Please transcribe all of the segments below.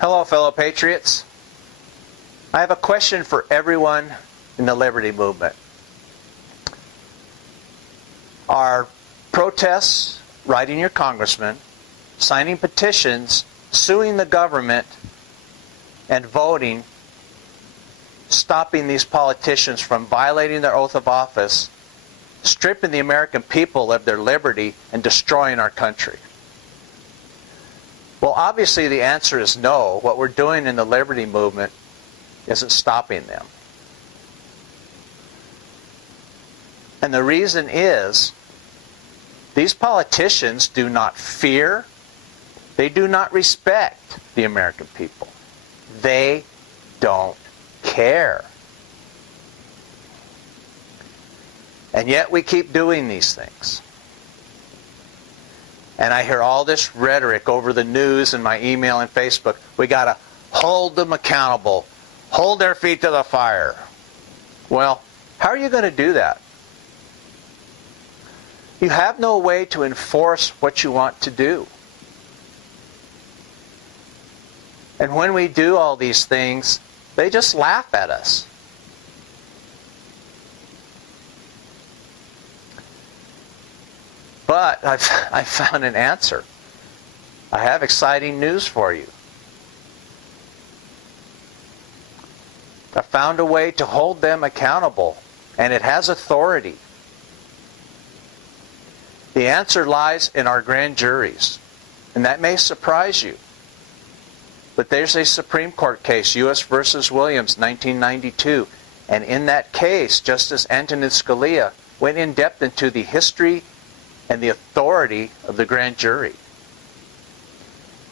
Hello, fellow patriots. I have a question for everyone in the liberty movement. Are protests, writing your congressman, signing petitions, suing the government, and voting, stopping these politicians from violating their oath of office, stripping the American people of their liberty, and destroying our country? Well, obviously the answer is no. What we're doing in the liberty movement isn't stopping them. And the reason is, these politicians do not fear, they do not respect the American people. They don't care. And yet we keep doing these things. And I hear all this rhetoric over the news and my email and Facebook. We got to hold them accountable. Hold their feet to the fire. Well, how are you going to do that? You have no way to enforce what you want to do. And when we do all these things, they just laugh at us. But I've found an answer. I have exciting news for you. I found a way to hold them accountable, and it has authority. The answer lies in our grand juries, and that may surprise you. But there's a Supreme Court case, U.S. v. Williams, 1992, and in that case, Justice Antonin Scalia went in depth into the history and the authority of the grand jury.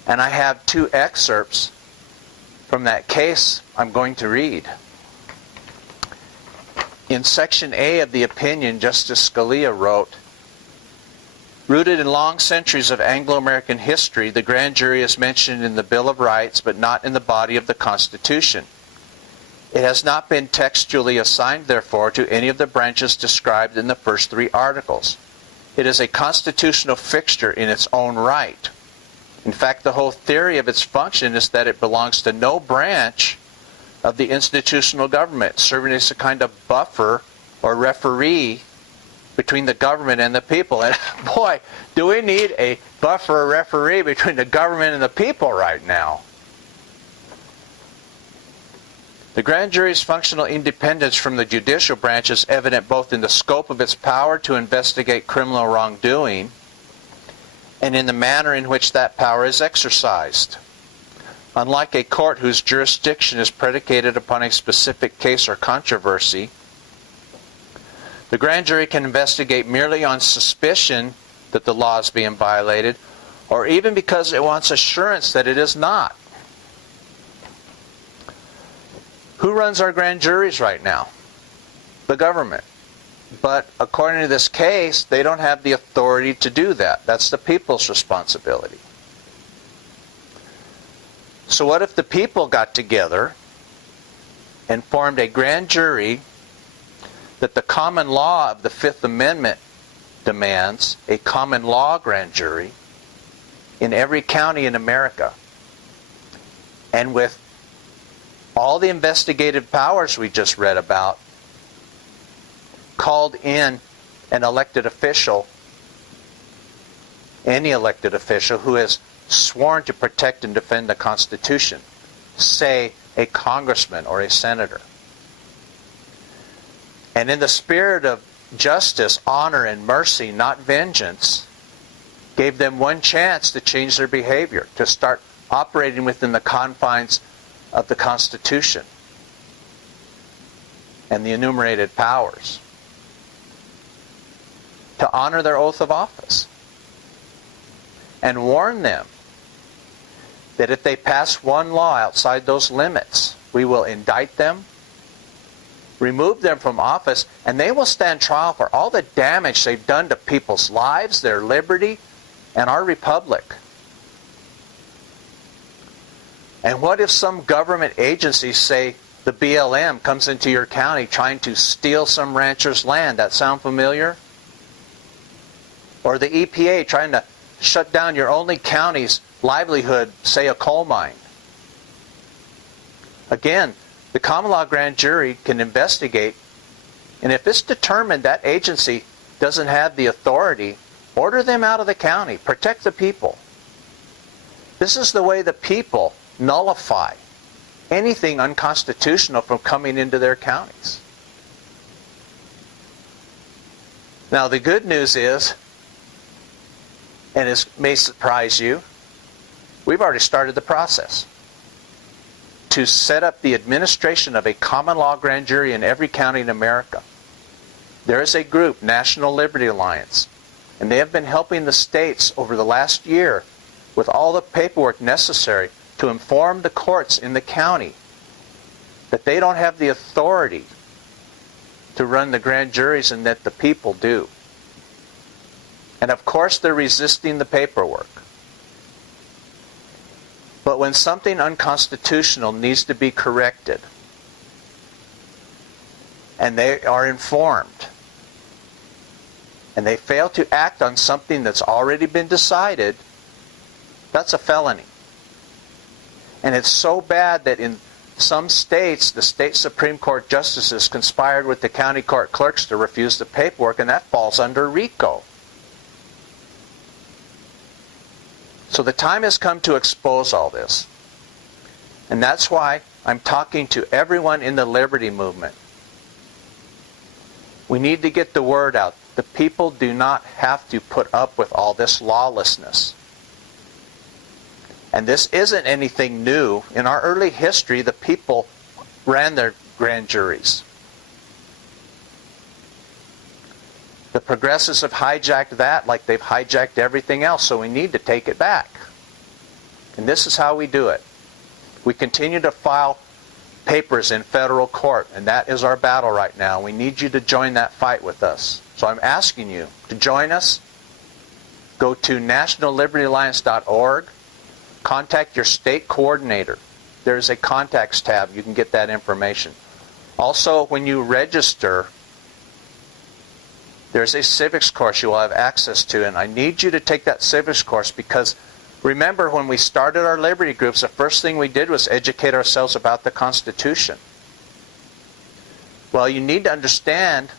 And I have two excerpts from that case I'm going to read. In Section A of the opinion, Justice Scalia wrote, "Rooted in long centuries of Anglo-American history, the grand jury is mentioned in the Bill of Rights, but not in the body of the Constitution. It has not been textually assigned, therefore, to any of the branches described in the first three articles. It is a constitutional fixture in its own right. In fact, the whole theory of its function is that it belongs to no branch of the institutional government, serving as a kind of buffer or referee between the government and the people." And boy, do we need a buffer or referee between the government and the people right now. The grand jury's functional independence from the judicial branch is evident both in the scope of its power to investigate criminal wrongdoing and in the manner in which that power is exercised. Unlike a court whose jurisdiction is predicated upon a specific case or controversy, the grand jury can investigate merely on suspicion that the law is being violated, or even because it wants assurance that it is not. Who runs our grand juries right now? The government. But according to this case, they don't have the authority to do that. That's the people's responsibility. So what if the people got together and formed a grand jury that the common law of the Fifth Amendment demands, a common law grand jury in every county in America, and with all the investigative powers we just read about, called in an elected official, any elected official who has sworn to protect and defend the Constitution, say a congressman or a senator. And in the spirit of justice, honor, and mercy, not vengeance, gave them one chance to change their behavior, to start operating within the confines of the Constitution and the enumerated powers, to honor their oath of office, and warn them that if they pass one law outside those limits, we will indict them, remove them from office, and they will stand trial for all the damage they've done to people's lives, their liberty, and our republic. And what if some government agency, say the BLM, comes into your county trying to steal some rancher's land? That sound familiar? Or the EPA trying to shut down your only county's livelihood, say a coal mine? Again, the common law grand jury can investigate, and if it's determined that agency doesn't have the authority, order them out of the county. Protect the people. This is the way the people nullify anything unconstitutional from coming into their counties. Now the good news is, and it may surprise you, we've already started the process to set up the administration of a common law grand jury in every county in America. There is a group, National Liberty Alliance, and they have been helping the states over the last year with all the paperwork necessary to inform the courts in the county that they don't have the authority to run the grand juries and that the people do. And of course they're resisting the paperwork. But when something unconstitutional needs to be corrected, and they are informed, and they fail to act on something that's already been decided, that's a felony. And it's so bad that in some states, the state Supreme Court justices conspired with the county court clerks to refuse the paperwork, and that falls under RICO. So the time has come to expose all this. And that's why I'm talking to everyone in the liberty movement. We need to get the word out. The people do not have to put up with all this lawlessness. And this isn't anything new. In our early history, the people ran their grand juries. The progressives have hijacked that like they've hijacked everything else, so we need to take it back. And this is how we do it. We continue to file papers in federal court, and that is our battle right now. We need you to join that fight with us. So I'm asking you to join us. Go to nationallibertyalliance.org. Contact your state coordinator. There's a contacts tab. You can get that information. Also, when you register, there's a civics course you will have access to, and I need you to take that civics course because remember when we started our liberty groups, the first thing we did was educate ourselves about the Constitution. Well, you need to understand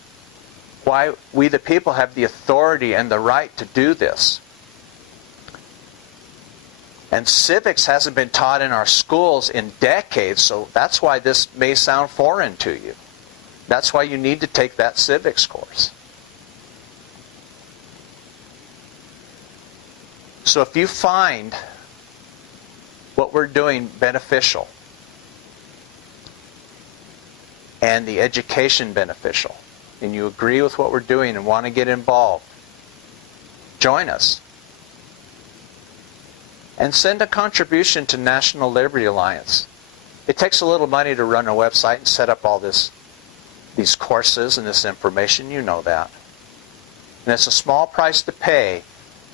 why we the people have the authority and the right to do this. And civics hasn't been taught in our schools in decades, so that's why this may sound foreign to you. That's why you need to take that civics course. So if you find what we're doing beneficial and the education beneficial, and you agree with what we're doing and want to get involved, join us. And send a contribution to National Liberty Alliance. It takes a little money to run a website and set up all these courses and this information. You know that. And it's a small price to pay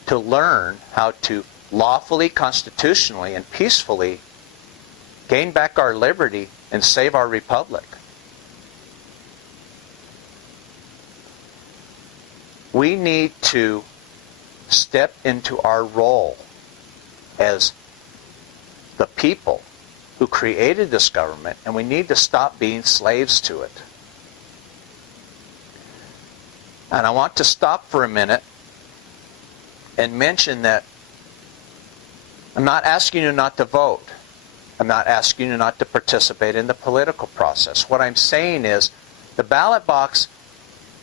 to learn how to lawfully, constitutionally, and peacefully gain back our liberty and save our republic. We need to step into our role as the people who created this government, and we need to stop being slaves to it. And I want to stop for a minute and mention that I'm not asking you not to vote. I'm not asking you not to participate in the political process. What I'm saying is the ballot box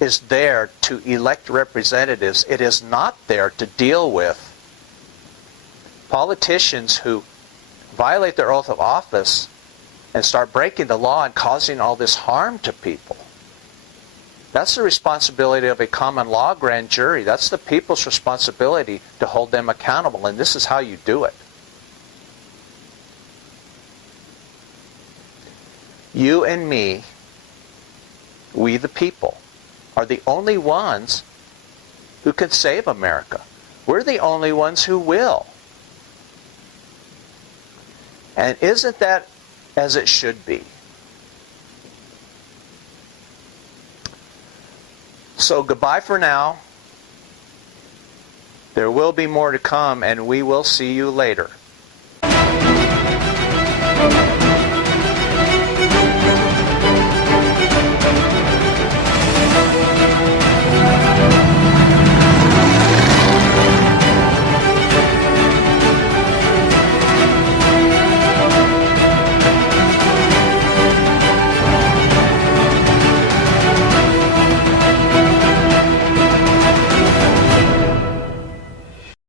is there to elect representatives. It is not there to deal with politicians who violate their oath of office and start breaking the law and causing all this harm to people. That's the responsibility of a common law grand jury. That's the people's responsibility to hold them accountable, and this is how you do it. You and me, we the people, are the only ones who can save America. We're the only ones who will. And isn't that as it should be? So goodbye for now. There will be more to come, and we will see you later.